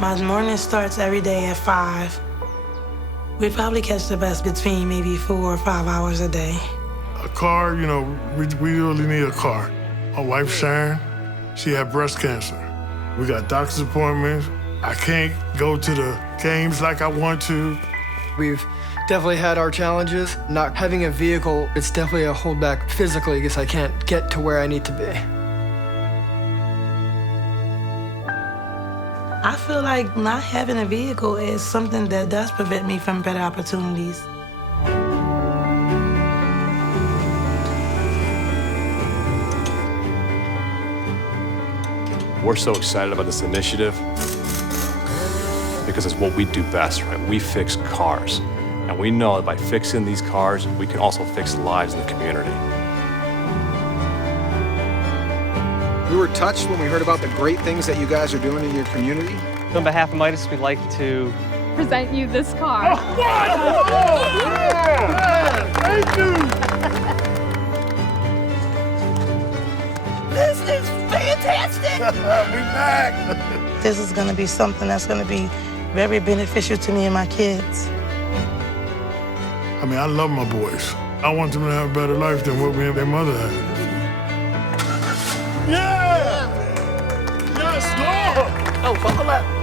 My morning starts every day at 5. We probably catch the bus between maybe 4 or 5 hours a day. A car, you know, we really need a car. My wife, Sharon, she had breast cancer. We got doctor's appointments. I can't go to the games like I want to. We've definitely had our challenges. Not having a vehicle, it's definitely a holdback physically because I can't get to where I need to be. I feel like not having a vehicle is something that does prevent me from better opportunities. We're so excited about this initiative because it's what we do best, right? We fix cars. And we know that by fixing these cars, we can also fix lives in the community. We were touched when we heard about the great things that you guys are doing in your community. On behalf of Midas, we'd like to present you this car. Thank you! This is fantastic! I'll be back! This is gonna be something that's gonna be very beneficial to me and my kids. I mean, I love my boys. I want them to have a better life than what me and their mother had. Yeah! Yes, Lord! Oh, buckle up.